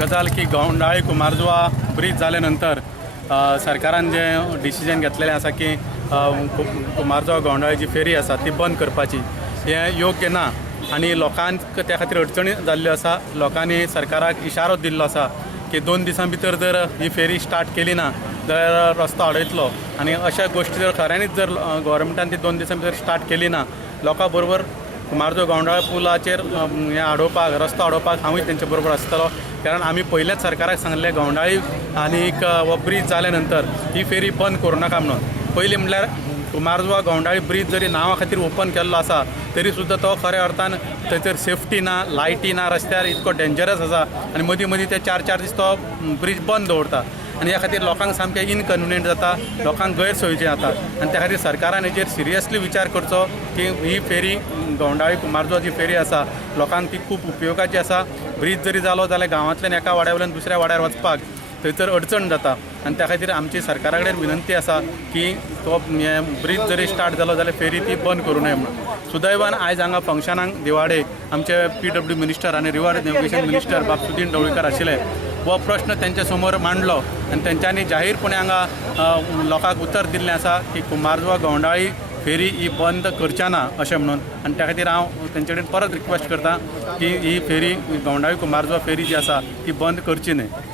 गजाल की गोंडाळी कुमारजुवा ब्रिज जाल्यानंतर सरकारान जे डिसिजन घेतलेलें आसा की कुमारजुवा गोंडाळी जी फेरी आसा ती बंद करपाची, हें योग्य ना आनी लोकांक त्या खातीर अडचणी जाल्ल्यो आसा। लोकांनी सरकाराक इशारो दिल्लो आसा की 2 दिसां भितर जर ही फेरी स्टार्ट केली ना जाल्यार रस्तो आडयतलो आनी अशा गोश्टी जर खऱ्यांनीच जर गोवोरमेंटान ती 2 दिसां भितर स्टार्ट केली ना लोकां बरोबर कुमारजुवा गोंडाळ पुलाचेर हें आडोवपाक रस्तो आडोवपाक हांवूय तेंचे बरोबर आसतलो। कारण आमी पयलेच सरकाराक सांगलें गोंडाळी आनीक हो ब्रीज जाल्या नंतर ही फेरी बंद करूं नाका म्हणून। पयलीं म्हणल्यार कुमारजुवा गोंडाळी ब्रीज जरी नांवा खातीर ओपन केल्लो आसा तरी सुद्दां तो खऱ्या अर्थान थंयसर सेफ्टी ना, लायटी ना, रस्त्यार इतको डेंजरस आसा आनी मदीं मदीं ते 4 दीस तो ब्रीज बंद दवरता आनी ह्या खातीर लोकांक सामकें इनकन्विनियंट जाता, लोकांक गैरसोयीचें जाता आनी त्या खातीर सरकारान हेजेर सिरियसली विचार करचो की ही फेरी गोंडाळी कुमारजुवा जी फेरी आसा लोकांक ती खूब उपयोगाची आसा। ब्रीज जरी जालो जाल्यार गांवांतल्यान एका वाड्या वयल्यान दुसऱ्या वाड्यार वचपाक थंयसर अडचण जाता आनी त्या खातीर आमची सरकारा कडेन विनंती आसा की तो ब्रीज जरी स्टार्ट जालो जाल्यार फेरी ती बंद करूं नये म्हणून। सुदैवान आयज हांगा फंक्शनाक दिवाडेक आमचे PW मिनिस्टर आनी रिवर नॅव्हिगेशन मिनिस्टर बाबसुदीन ढवळीकर आशिल्ले। हो प्रश्न तेंच्या समोर मांडलो आनी तेंच्यांनी जाहीरपणे हांगा लोकांक उतर दिल्लें आसा की कुमारजुवा गोंडाळी फेरी ही बंद करचे ना अशें म्हणून। आनी त्या खातीर हांव तेंचे कडेन परत रिक्वेस्ट करता की ही फेरी गोंडाळी कुमारजुवा फेरी जी आसा ती बंद करची न्हय।